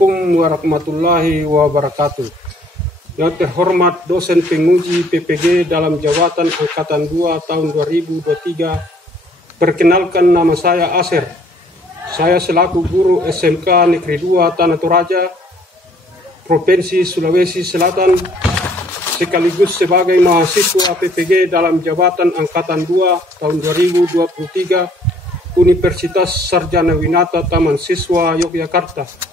Assalamualaikum warahmatullahi wabarakatuh. Yang terhormat dosen penguji PPG dalam jabatan Angkatan 2 tahun 2023. Perkenalkan, nama saya Aser. Saya selaku guru SMK Negeri 2 Tanah Toraja, Provinsi Sulawesi Selatan, sekaligus sebagai mahasiswa PPG dalam jabatan Angkatan 2 tahun 2023 Universitas Sarjana Winata Taman Siswa Yogyakarta.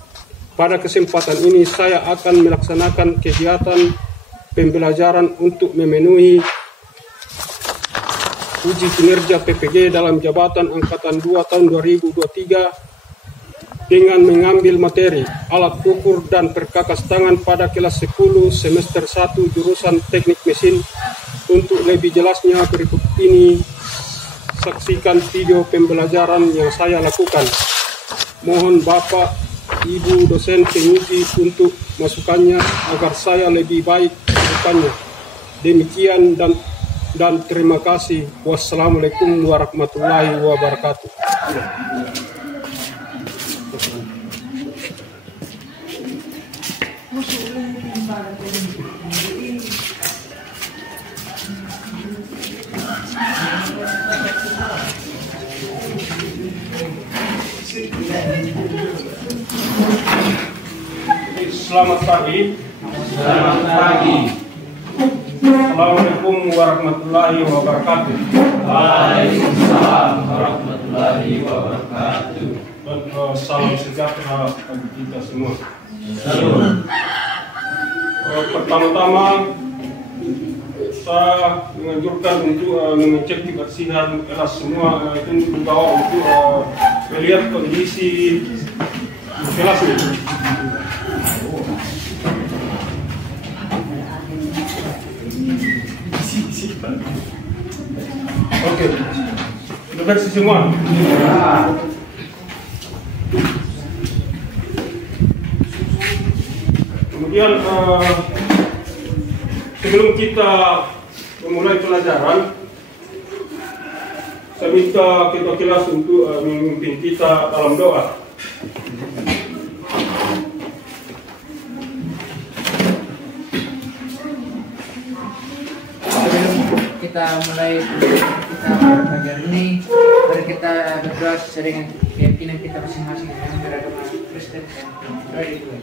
Pada kesempatan ini saya akan melaksanakan kegiatan pembelajaran untuk memenuhi uji kinerja PPG dalam jabatan Angkatan 2 tahun 2023 dengan mengambil materi alat ukur dan perkakas tangan pada kelas 10 semester 1 jurusan teknik mesin. Untuk lebih jelasnya berikut ini saksikan video pembelajaran yang saya lakukan. Mohon Bapak, Ibu dosen penguji untuk masukannya agar saya lebih baik melakukannya. Demikian dan terima kasih. Wassalamualaikum warahmatullahi wabarakatuh. Selamat pagi. Selamat pagi. Assalamualaikum warahmatullahi wabarakatuh. Waalaikumsalam warahmatullahi wabarakatuh. Dan salam sejahtera bagi kita semua. Salam. Pertama-tama saya menganjurkan untuk mengecek kebersihan kelas semua. Itu dibawa untuk melihat kondisi kelas ini. Oke, sudah bersih semua. Kemudian sebelum kita memulai pelajaran, saya minta ketua kelas untuk memimpin kita dalam doa. Kita mulai kita pelajaran ini, mari kita berdoa sesuai dengan keyakinan kita masing-masing yang beragama Kristen dan doa itu.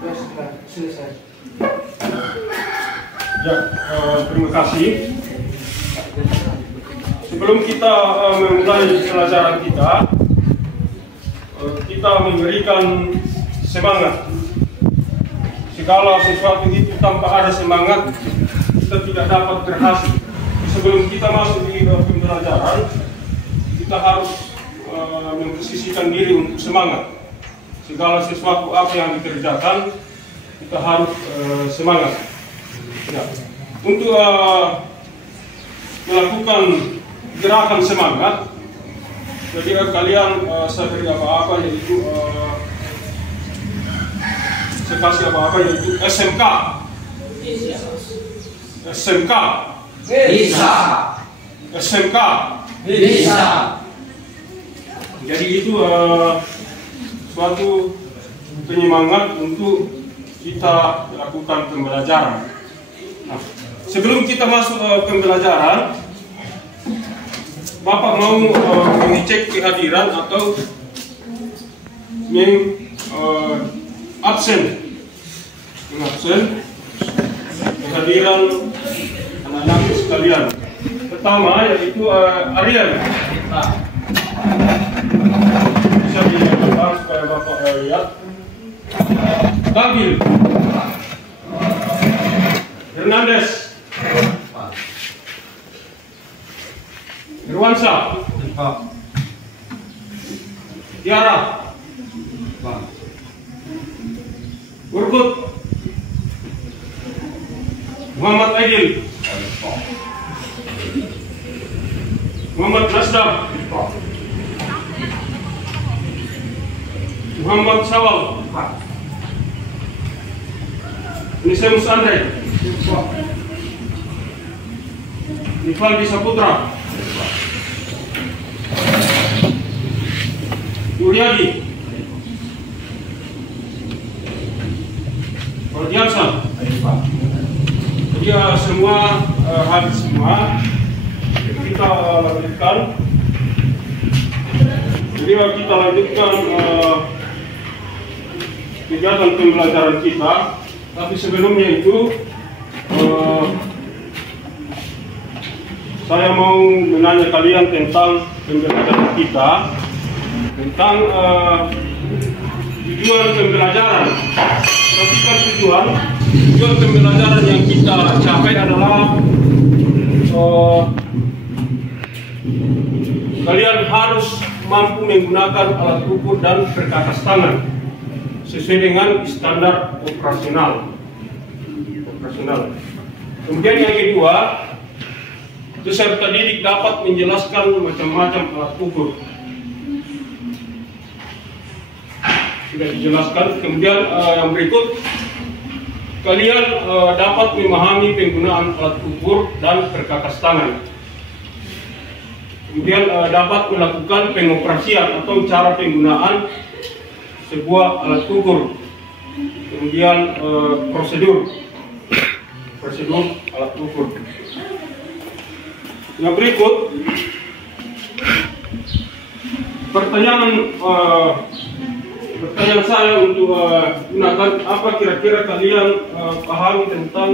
Doa setelah selesai. Ya, terima kasih. Sebelum kita memulai pelajaran kita memberikan semangat. Segala sesuatu itu tanpa ada semangat, kita tidak dapat berhasil. Sebelum kita masuk di pembelajaran, kita harus memposisikan diri untuk semangat. Segala sesuatu apa yang dikerjakan, kita harus semangat. Ya. Untuk melakukan gerakan semangat, jadi kalian saya beri apa-apa, yaitu saya kasih apa-apa, yaitu SMK. SMK. Bisa. SMK. Bisa. Jadi itu suatu penyemangat untuk kita lakukan pembelajaran. Nah, sebelum kita masuk pembelajaran, Bapak mau mengecek kehadiran atau absen kehadiran anak-anak sekalian. Pertama yaitu Ariel. Bisa dilihat supaya Bapak lihat. Gabil. Hernandez. Irwansa, Tiara, Urkut, Muhammad Aidil, Muhammad Nasdaq, Muhammad Sawal, Nisemus Andre, Nivaldi Saputra, Yuliadi, Wardiansa. Jadi semua habis semua kita lanjutkan. Jadi kita lanjutkan kegiatan pembelajaran kita. Tapi sebelumnya itu saya mau menanya kalian tentang pembelajaran kita, tentang tujuan pembelajaran. Perhatikan tujuan pembelajaran yang kita capai adalah kalian harus mampu menggunakan alat ukur dan perkakas tangan sesuai dengan standar operasional. Kemudian yang kedua, peserta didik dapat menjelaskan macam-macam alat ukur. Sudah dijelaskan. Kemudian yang berikut, kalian dapat memahami penggunaan alat ukur dan perkakas tangan. Kemudian dapat melakukan pengoperasian atau cara penggunaan sebuah alat ukur. Kemudian prosedur alat ukur. Yang berikut, pertanyaan saya untuk gunakan apa kira-kira kalian pahami tentang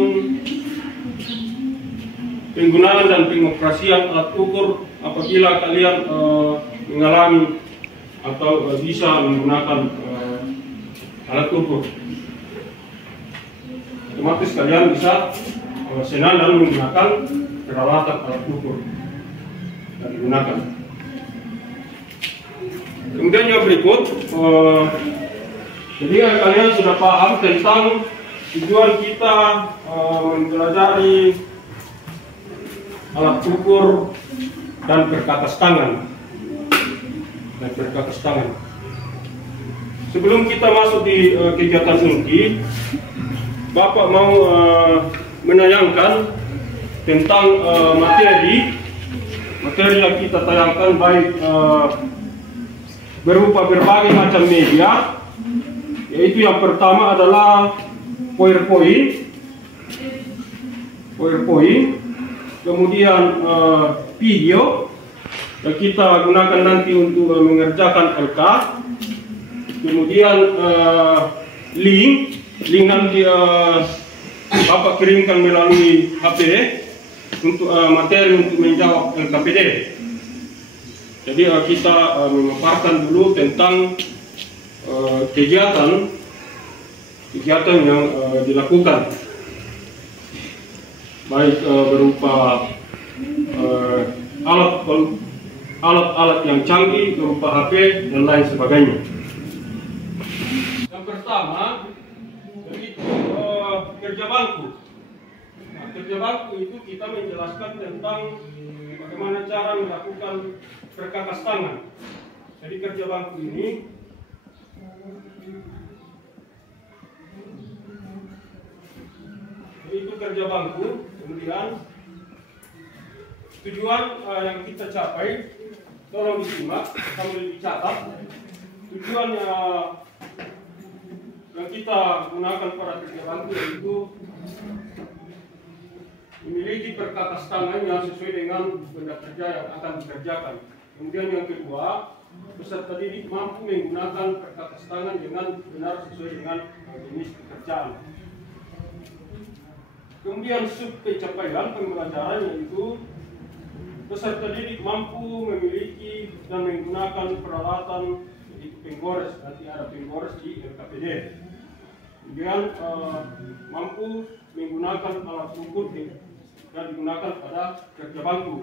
penggunaan dan pengoperasian alat ukur apabila kalian mengalami atau bisa menggunakan alat ukur. Otomatis kalian bisa senang dalam menggunakan peralatan alat ukur yang digunakan. Kemudian yang berikut, jadi kalian sudah paham tentang tujuan kita mempelajari alat ukur dan perkakas tangan. Sebelum kita masuk di kegiatan inti, Bapak mau menayangkan tentang materi yang kita tayangkan, baik berupa berbagai macam media, yaitu yang pertama adalah PowerPoint, kemudian video yang kita gunakan nanti untuk mengerjakan LK, kemudian link nanti Bapak kirimkan melalui HP untuk materi untuk menjawab LKPD. Jadi kita memaparkan dulu tentang kegiatan yang dilakukan, baik berupa alat-alat yang canggih berupa HP dan lain sebagainya. Yang pertama, yaitu kerja bangku. Nah, kerja bangku itu kita menjelaskan tentang bagaimana cara melakukan perkakas tangan. Jadi kerja bangku ini itu kerja bangku. Kemudian tujuan yang kita capai, tolong disimak sambil dicatat. Tujuan yang kita gunakan pada kerja bangku yaitu memiliki perkakas tangan yang sesuai dengan benda kerja yang akan dikerjakan. Kemudian yang kedua, peserta didik mampu menggunakan perkakas tangan dengan benar sesuai dengan jenis pekerjaan. Kemudian sub pencapaian pembelajaran yaitu peserta didik mampu memiliki dan menggunakan peralatan penggores, nanti ada penggores di LKPD. Kemudian mampu menggunakan alat ukur yang digunakan pada kerja bangku.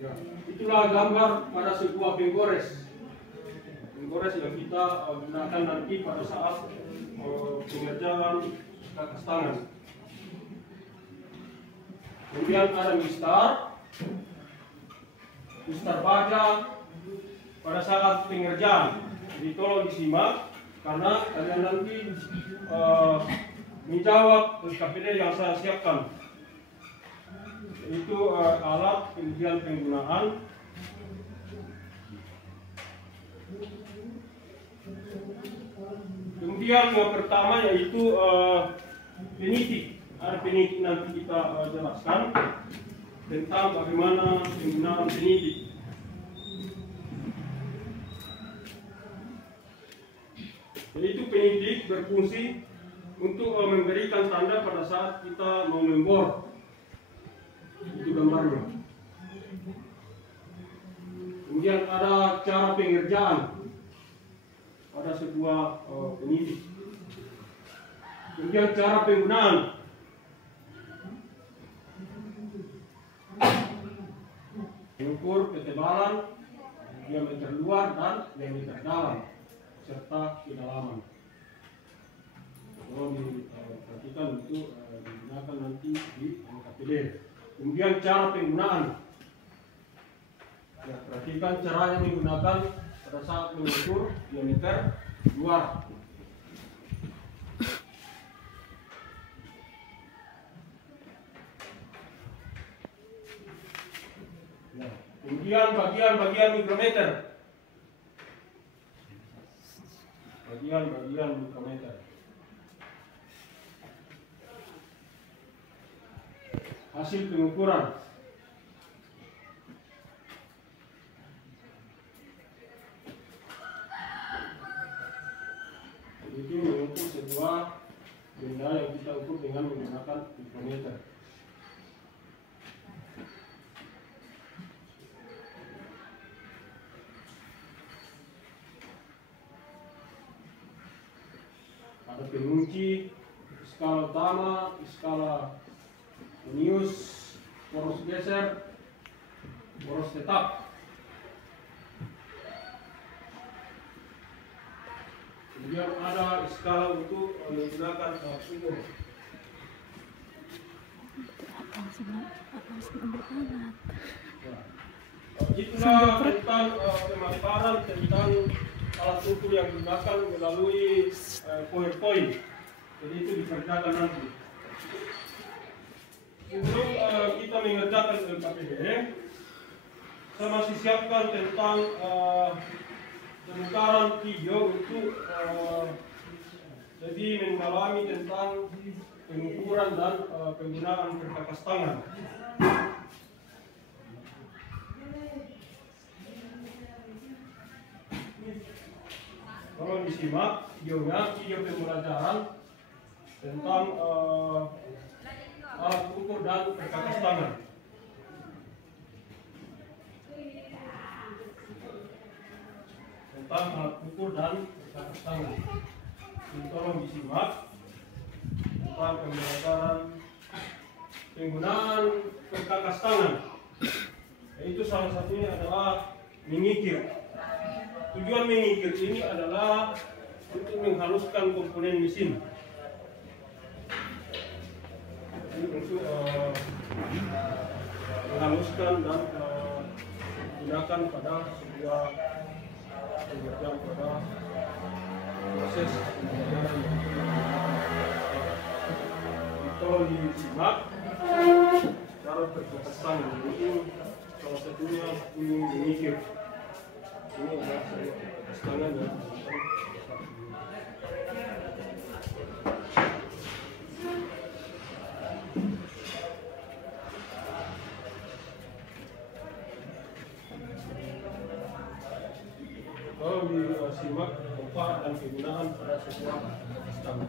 Ya, itulah gambar pada sebuah penggores yang kita gunakan nanti pada saat pengerjaan perkakas tangan. Kemudian ada mistar baja pada saat pengerjaan. Jadi tolong disimak karena kalian nanti menjawab KPD yang saya siapkan, yaitu alat, kemudian penggunaan, kemudian yang pertama yaitu penitik. Ada penitik nanti kita jelaskan tentang bagaimana penggunaan penitik. Yaitu penitik berfungsi untuk memberikan tanda pada saat kita mau membor. Itu gambarnya. Kemudian ada cara pengerjaan pada sebuah penitik. Kemudian cara penggunaan. Mengukur ketebalan, diameter luar dan diameter dalam, serta kedalaman. Kalau diperhatikan itu digunakan nanti di KPD. Kemudian cara penggunaan. Ya, perhatikan cara yang digunakan pada saat mengukur diameter luar. Ya. Kemudian bagian-bagian mikrometer. Bagian-bagian mikrometer. Hasil pengukuran. Itu mengukur sebuah benda yang kita ukur dengan menggunakan mikrometer. Ada pengunci, skala utama, skala jenius, poros geser, poros tetap. Kemudian ada skala untuk menggunakan ukur. Itulah tentang pemaparan tentang alat ukur yang digunakan melalui PowerPoint. Jadi itu dikerjakan nanti. Sebelum kita mengerjakan KPD, saya masih siapkan tentang penukaran video untuk jadi mendalami tentang pengukuran dan penggunaan perkakas tangan. Kalau disimak videonya, video pembelajaran tentang alat ukur dan perkakas tangan. Tentang alat ukur dan perkakas tangan. Ini tolong disimak tentang pembelajaran penggunaan perkakas tangan. Yaitu salah satunya adalah mengikir. Tujuan mengikir ini adalah untuk menghaluskan komponen mesin. Untuk menghaluskan dan digunakan pada sebuah pengerjaan pada proses pengerjaan. Tolong disimak cara perkakas tangan. Ini salah satunya ini mengikir. Ini adalah perkakas tangan yang kalau disimak manfaat dan kegunaan pada sebuah perkakas tangan.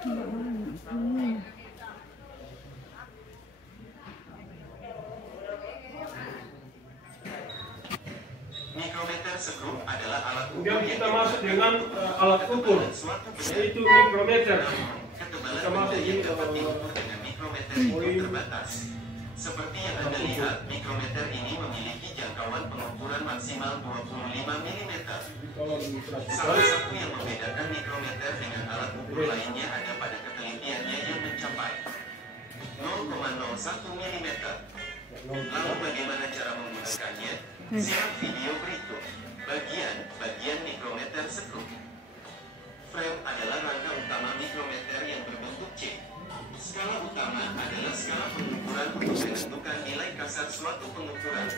Mikrometer skru adalah alat ukur Kemudian yang kita masuk dengan alat ukur, yaitu mikrometer. Kita masuk yang di dapat diukur dengan mikrometer itu terbatas. Seperti yang Anda lihat, mikrometer ini memiliki jangkauan pengukuran maksimal 25 mm. kalau Salah diperhatikan, satu yang membedakan mikrometer dengan alat ukur lainnya ada pada ketelitiannya yang mencapai 0,01 mm. Lalu bagaimana cara menggunakannya? Simak video berikut. Bagian mikrometer skru. Frame adalah rangka utama mikrometer yang berbentuk C. Skala utama adalah skala pengukuran untuk menentukan nilai kasar suatu pengukuran.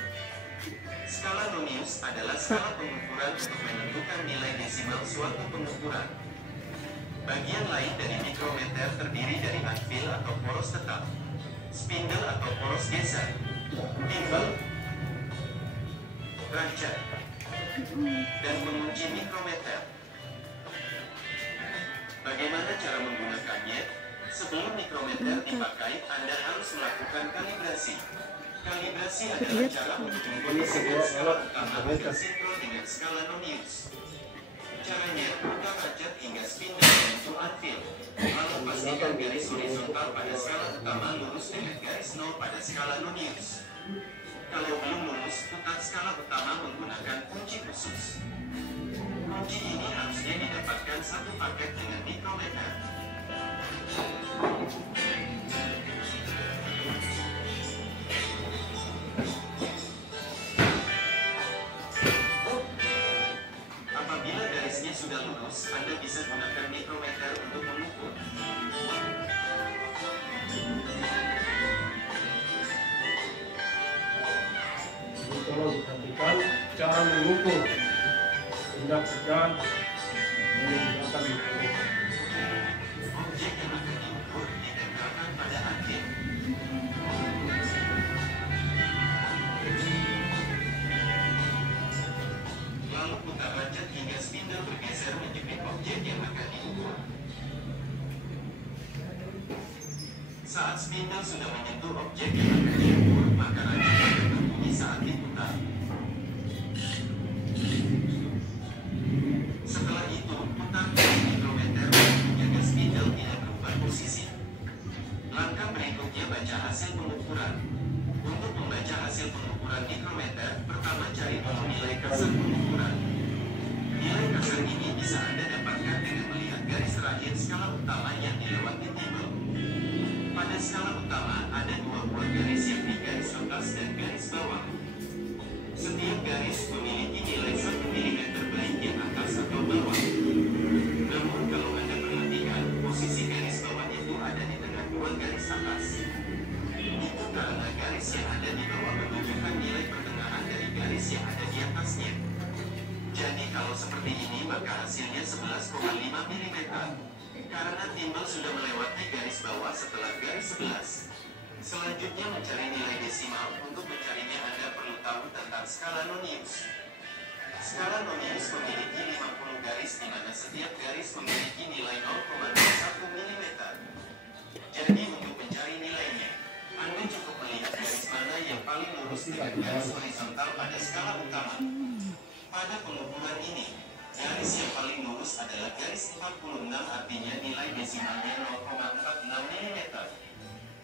Skala nonius adalah skala pengukuran untuk menentukan nilai desimal suatu pengukuran. Bagian lain dari mikrometer terdiri dari anvil atau poros tetap, spindle atau poros geser, timbal, racet, dan pengunci mikrometer. Bagaimana cara menggunakannya? Sebelum mikrometer dipakai, Anda harus melakukan kalibrasi. Kalibrasi adalah cara untuk mengkondisikan skala utama agar sinkron dengan skala nonius. Caranya, putar racet hingga spindle menyentuh anvil. Lalu pastikan garis horizontal pada skala utama lurus dengan garis 0 pada skala nonius. Kalau belum lurus, putar skala utama menggunakan kunci khusus. Kunci ini harusnya didapatkan satu paket dengan mikrometer. Apabila garisnya sudah lurus, Anda bisa gunakan mikrometer untuk mengukur. kalau diperhatikan cara mengukur tindak tegas menggunakan mikrometer. Objek yang akan diukur ditempelkan pada anvil. Lalu putar racet hingga spindle bergeser menjepit objek yang akan diukur. Saat spindle sudah menyentuh objek yang akan diukur, maka racet akan berbunyi saat diputar. Setelah itu, putar mikrometer untuk menjaga spindle tidak berubah posisi. Langkah berikutnya baca hasil pengukuran. Untuk membaca hasil pengukuran mikrometer, pertama cari dulu nilai kasar pengukuran. Nilai kasar ini bisa Anda dapatkan dengan melihat garis terakhir skala utama yang dilewati timbal. Pada skala utama ada dua buah garis yakni garis atas dan garis bawah. Setiap garis memiliki nilai 1 mm baik yang atas atau bawah. Namun kalau Anda perhatikan, posisi garis bawah itu ada di tengah dua garis atas. Itu karena garis yang ada di bawah menunjukkan nilai pertengahan dari garis yang ada di atasnya. Jadi kalau seperti ini maka hasilnya 11,5 mm. Karena timbal sudah melewati garis bawah setelah garis 11. Selanjutnya mencari nilai desimal. Untuk mencarinya Anda perlu tahu tentang skala nonius. Skala nonius memiliki 50 garis di mana setiap garis memiliki nilai 0,1 mm. Jadi untuk mencari nilainya, Anda cukup melihat garis mana yang paling lurus dengan garis horizontal pada skala utama. Pada pengukuran ini, garis yang paling lurus adalah garis 46, artinya nilai desimalnya 0,46 mm.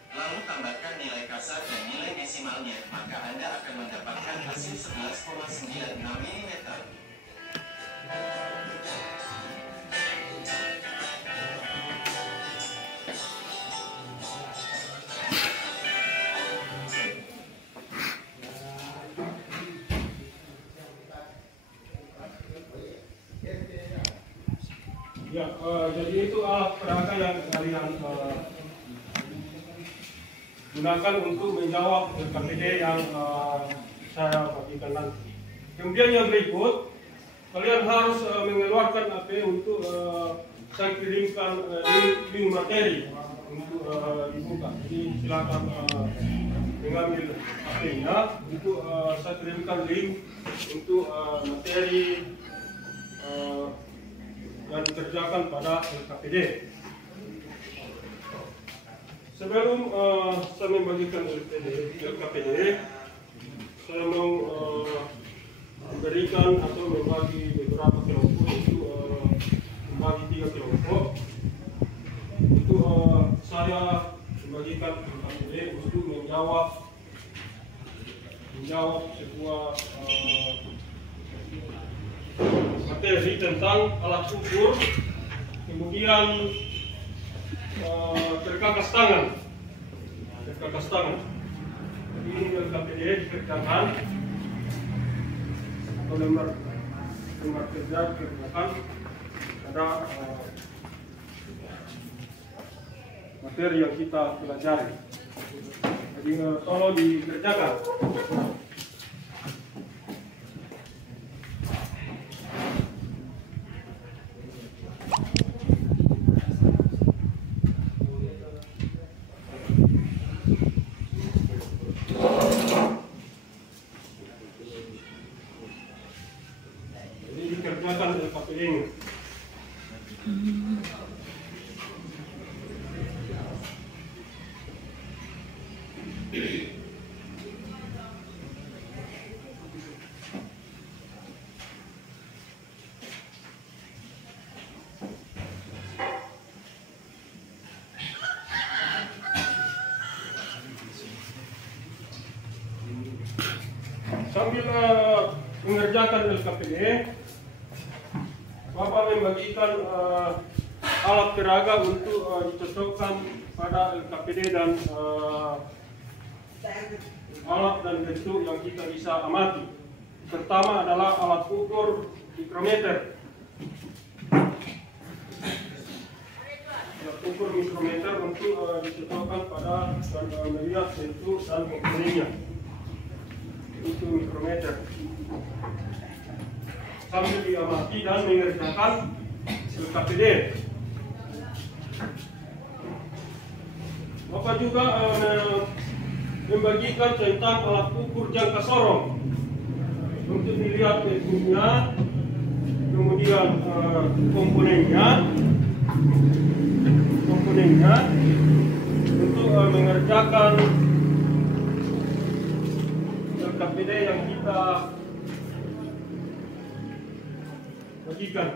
Lalu tambahkan nilai kasar dan nilai desimalnya, maka Anda akan mendapatkan hasil 11,96 mm. Ya, jadi itu alat peraga yang kalian gunakan untuk menjawab KPD yang saya bagikan nanti. Kemudian yang berikut, kalian harus mengeluarkan AP untuk saya kirimkan link materi untuk dibuka. Jadi silakan mengambil HP-nya untuk saya kirimkan link untuk materi yang dikerjakan pada LKPD. Sebelum saya membagikan LKPD, saya mau memberikan atau membagi beberapa kelompok, itu membagi 3 kelompok. Itu saya membagikan LKPD untuk menjawab sebuah materi tentang alat ukur, kemudian perkakas tangan. Jadi ini LKPD dikerjakan atau lembar kerja dikerjakan ada materi yang kita pelajari. Jadi tolong dikerjakan. Dikerjakan LKPD ini. Sambil mengerjakan LKPD, Bapak membagikan alat peraga untuk dicocokkan pada LKPD dan alat dan bentuk yang kita bisa amati. Pertama adalah alat ukur mikrometer. Alat ukur mikrometer untuk dicocokkan pada dan melihat bentuk dan komponennya. Itu mikrometer. Sambil diamati dan mengerjakan LKPD. Bapak juga membagikan tentang alat ukur jangka sorong untuk dilihat bentuknya, kemudian komponennya untuk mengerjakan LKPD yang kita bagikan.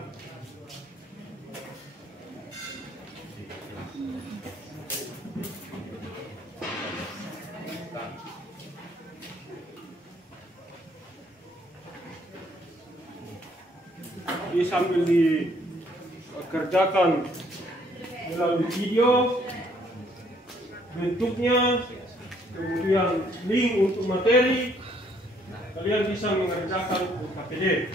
Jadi sambil dikerjakan melalui video, bentuknya, kemudian link untuk materi, kalian bisa mengerjakan LKPD.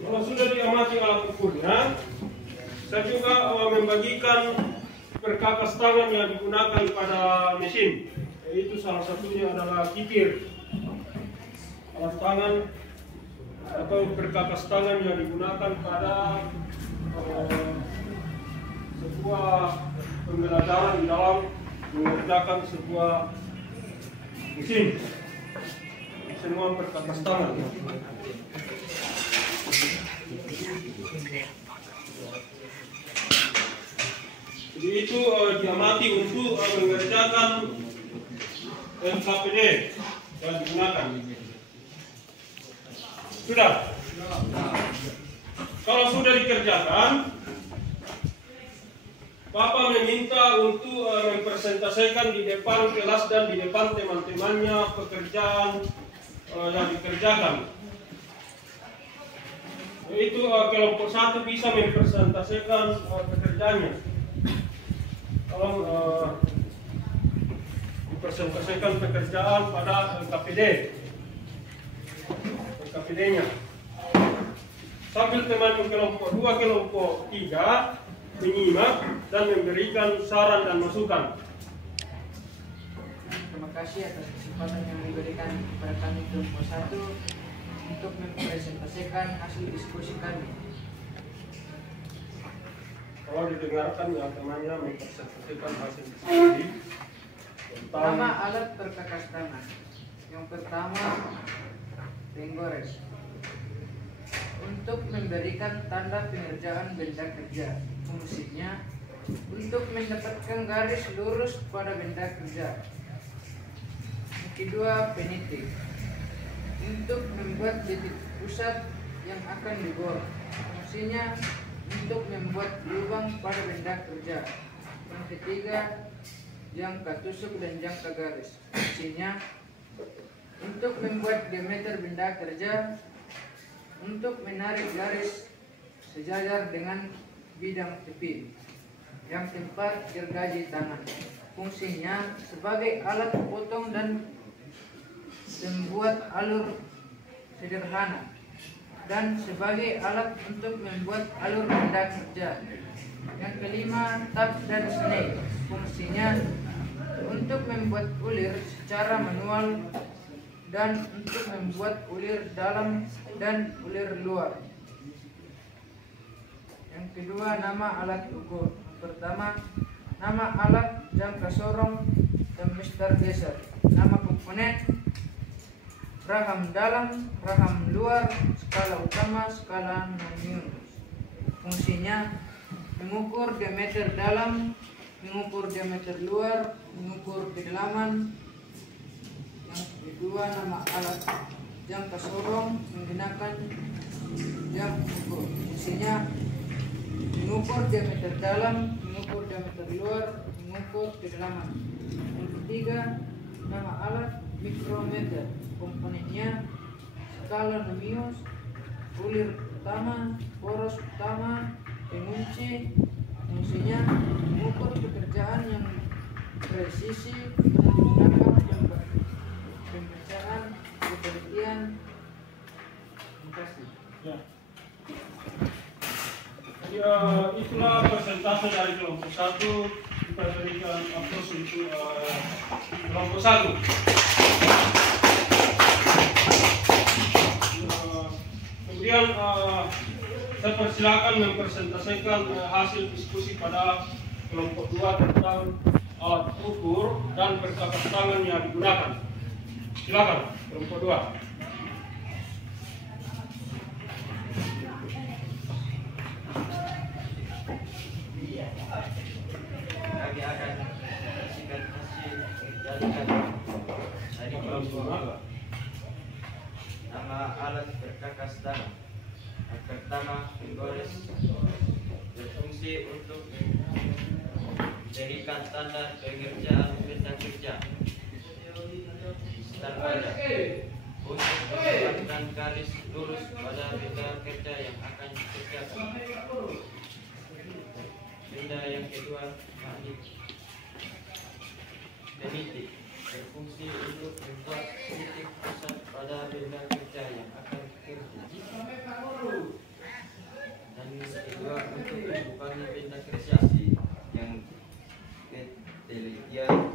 Kalau sudah diamati alat ukurnya, saya juga membagikan perkakas tangan yang digunakan pada mesin. Yaitu salah satunya adalah kikir. Alat tangan atau perkakas tangan yang digunakan pada sebuah pembelajaran di dalam mengerjakan sebuah mesin. Semua perkakas tangan. Jadi itu diamati untuk mengerjakan LKPD yang digunakan. Sudah? Kalau sudah dikerjakan, Bapak meminta untuk mempresentasikan di depan kelas dan di depan teman-temannya pekerjaan yang dikerjakan. itu kelompok 1 bisa mempresentasikan pekerjaannya. Tolong mempresentasikan pekerjaan pada LKPD-nya. Sambil teman kelompok 2, kelompok 3 menyimak dan memberikan saran dan masukan. Terima kasih atas kesempatan yang diberikan kepada kami kelompok 1 untuk mempresentasikan hasil diskusi kami. Kalau didengarkan ya temannya mempresentasikan hasil diskusi tentang Nama alat perkakas tangan. Yang pertama, penggores. Untuk memberikan tanda pengerjaan benda kerja. Fungsinya untuk mendapatkan garis lurus pada benda kerja. Yang kedua, penitik. Untuk membuat titik pusat yang akan dibor. Fungsinya untuk membuat lubang pada benda kerja. Yang ketiga, jangka tusuk dan jangka garis. Fungsinya untuk membuat diameter benda kerja, untuk menarik garis sejajar dengan bidang tepi. Yang keempat, gergaji tangan. Fungsinya sebagai alat potong dan membuat alur sederhana, dan sebagai alat untuk membuat alur benda kerja. Yang kelima, tap dan snake. Fungsinya untuk membuat ulir secara manual dan untuk membuat ulir dalam dan ulir luar. Yang kedua, nama alat ukur. Yang pertama, nama alat jangka sorong dan Mr. Geser. Nama komponen, raham dalam, raham luar, skala utama, skala non-minus. Fungsinya mengukur diameter dalam, mengukur diameter luar, mengukur kedalaman. Yang kedua, nama alat jangka sorong menggunakan jam ukur. Fungsinya mengukur diameter dalam, mengukur diameter luar, mengukur kedalaman. Yang ketiga, nama alat mikrometer. Komponennya skala Nemius, ulir utama, poros utama, pengunci. Fungsinya mengukur pekerjaan yang presisi dengan menggunakan pembacaan penelitian. Terima kasih. Ya, itulah persentase dari kelompok 1. Kita berikan aplaus untuk kelompok 1. Kemudian saya persilakan mempresentasikan hasil diskusi pada kelompok 2 tentang alat ukur dan perkakas tangan yang digunakan. Silakan kelompok 2. Kami akan menyaksikan hasil jadikan dari kelompok 2. Nama alat perkakas tangan. Yang pertama, penggores, berfungsi untuk memberikan tanda pengerjaan benda kerja. Standar untuk mendapatkan garis lurus pada benda kerja yang akan dikerjakan. Benda yang kedua, penitik, berfungsi untuk membuat titik pusat pada benda kerja yang akan dikerja. Dan kedua, untuk mengurangi benda kerja yang ketelitian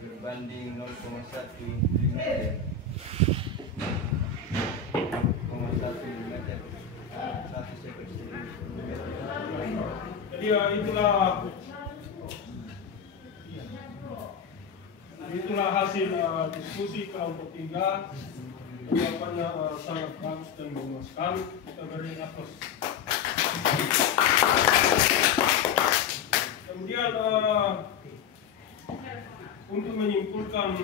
berbanding 0,1 mm. 0,1 mm 1/1000. Jadi itulah hasil diskusi kelompok 3. Jawabannya sangat bagus dan memuaskan. Kita beri aplaus. Kemudian untuk menyimpulkan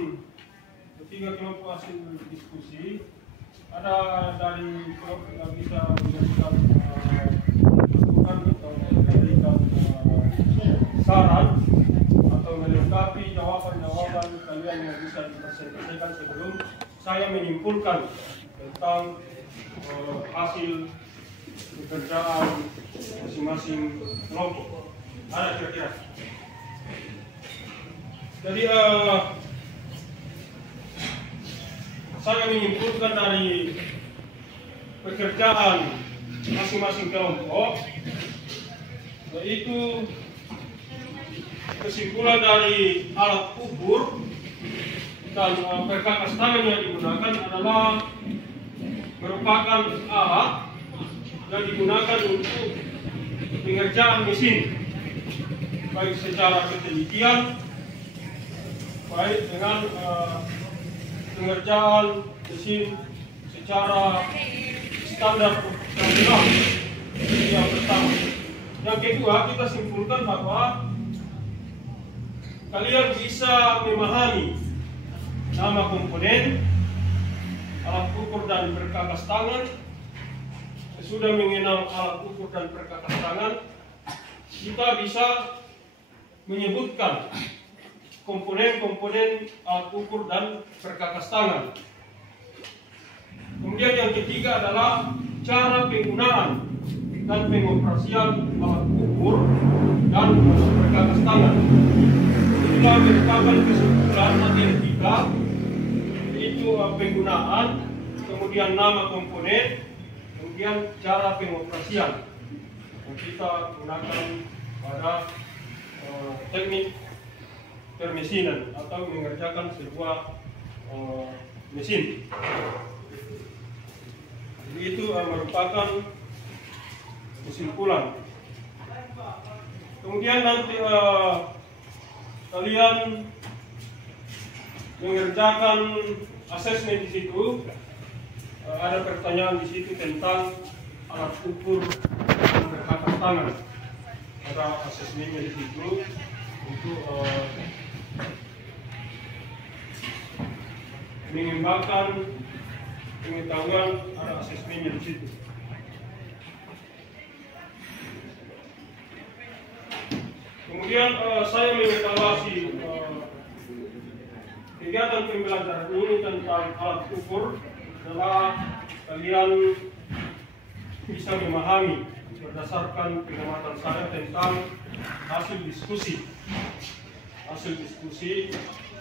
ketiga kelompok hasil diskusi, ada dari kelompok yang bisa memberikan masukan atau memberikan saran atau melengkapi jawaban-jawaban kalian yang bisa dipresentasikan sebelum saya menyimpulkan tentang hasil pekerjaan masing-masing kelompok. Ada kira-kira. Jadi saya menyimpulkan dari pekerjaan masing-masing kelompok, yaitu kesimpulan dari alat ukur dan perkakas tangan yang digunakan adalah merupakan alat yang digunakan untuk pengerjaan mesin, baik secara ketelitian, baik dengan pengerjaan mesin secara standar profesional. Yang pertama. Yang kedua, kita simpulkan bahwa kalian bisa memahami nama komponen, alat ukur dan perkakas tangan. Sesudah mengenal alat ukur dan perkakas tangan, kita bisa menyebutkan komponen-komponen alat ukur dan perkakas tangan. Kemudian yang ketiga adalah cara penggunaan dan pengoperasian alat ukur dan perkakas tangan. Itulah merupakan kesimpulan materi kita, yaitu penggunaan, kemudian nama komponen, kemudian cara pengoperasian yang kita gunakan pada teknik permesinan atau mengerjakan sebuah mesin. Jadi itu merupakan kesimpulan. Kemudian nanti kalian mengerjakan asesmen di situ. Ada pertanyaan di situ tentang alat ukur dan perkakas tangan. Ada asesmennya di situ untuk mengembangkan pengetahuan. Ada asesmennya di situ. Kemudian saya mengevaluasi kegiatan pembelajaran ini tentang alat ukur adalah kalian bisa memahami berdasarkan pengamatan saya tentang hasil diskusi. Hasil diskusi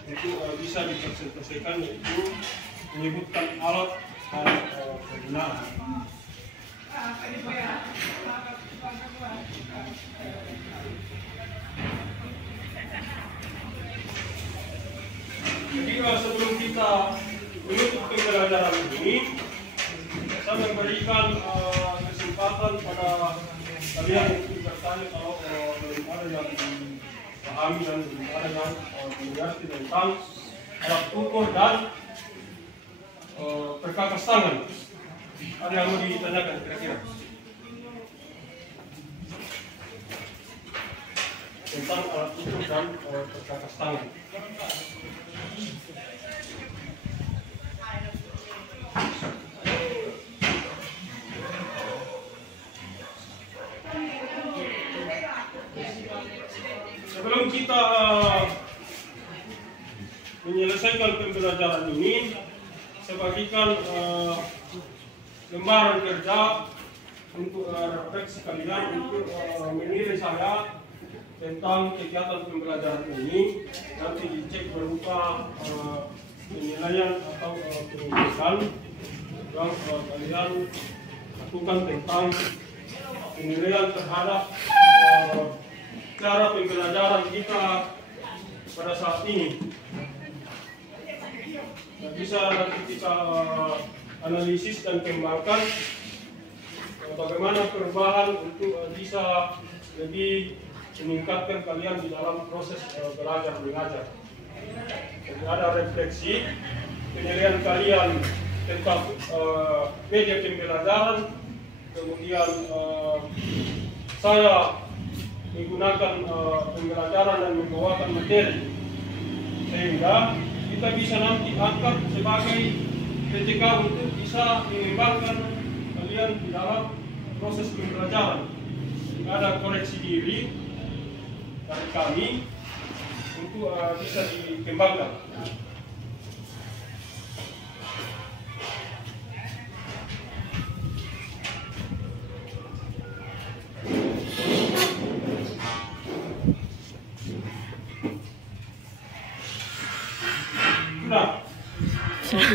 itu bisa dipresentasikan, yaitu menyebutkan alat dan penggunaan. Jadi sebelum kita menutup pembelajaran ini, saya memberikan kesempatan pada kalian untuk bertanya kalau belum ada yang dipahami dan belum ada yang mengerti tentang alat ukur dan perkakas tangan. Ada yang mau ditanyakan kira-kira tentang alat ukur dan perkakas tangan? Sebelum kita menyelesaikan pembelajaran ini, saya bagikan lembaran kerja untuk refleksi kalian untuk menilai saya tentang kegiatan pembelajaran ini. Nanti dicek berupa penilaian atau penilaian yang kalian lakukan tentang penilaian terhadap cara pembelajaran kita pada saat ini. Dan bisa nanti kita analisis dan kembangkan bagaimana perubahan untuk bisa lebih meningkatkan kalian di dalam proses belajar mengajar. Jadi ada refleksi penilaian kalian tentang media pembelajaran, kemudian saya menggunakan pembelajaran dan membawakan materi, sehingga kita bisa nanti angkat sebagai PTK untuk bisa mengembangkan kalian di dalam proses pembelajaran. Ada koreksi diri dari kami untuk bisa dikembangkan.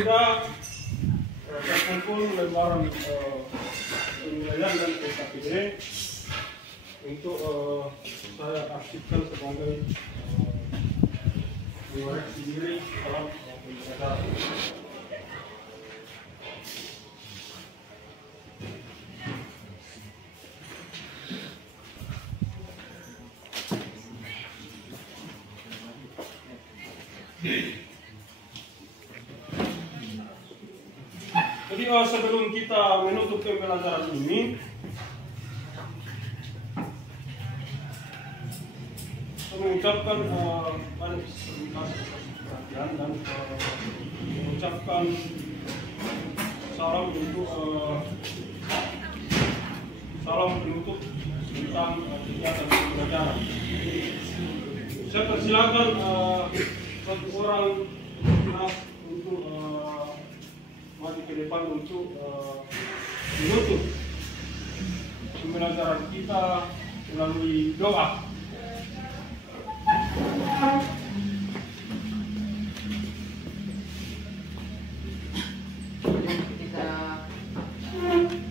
sudah terkumpul lembaran penilaian dan SKPD untuk saya aktifkan sebagai mengoreksi diri dalam pembelajaran. Jadi sebelum kita menutup pembelajaran ini, saya mengucapkan banyak perhatian dan mengucapkan salam untuk salam penutup tentang kegiatan pembelajaran. Saya persilakan satu orang untuk maju ke depan untuk menutup pembelajaran kita melalui doa. Kita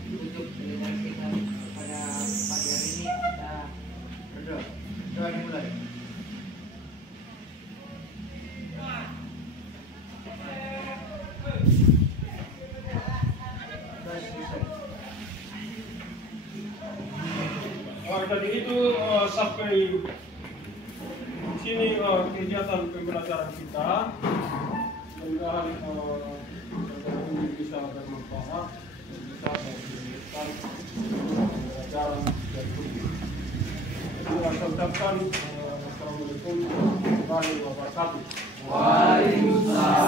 tutup pembelajaran kita pada pagi hari ini, kita berdoa. Doa dimulai. Jadi itu sampai sini kegiatan pembelajaran kita. Mudah-mudahan ini bisa bermanfaat, bisa memberikan pembelajaran berikutnya. Saya ucapkan Assalamualaikum warahmatullahi wabarakatuh. Waalaikumsalam.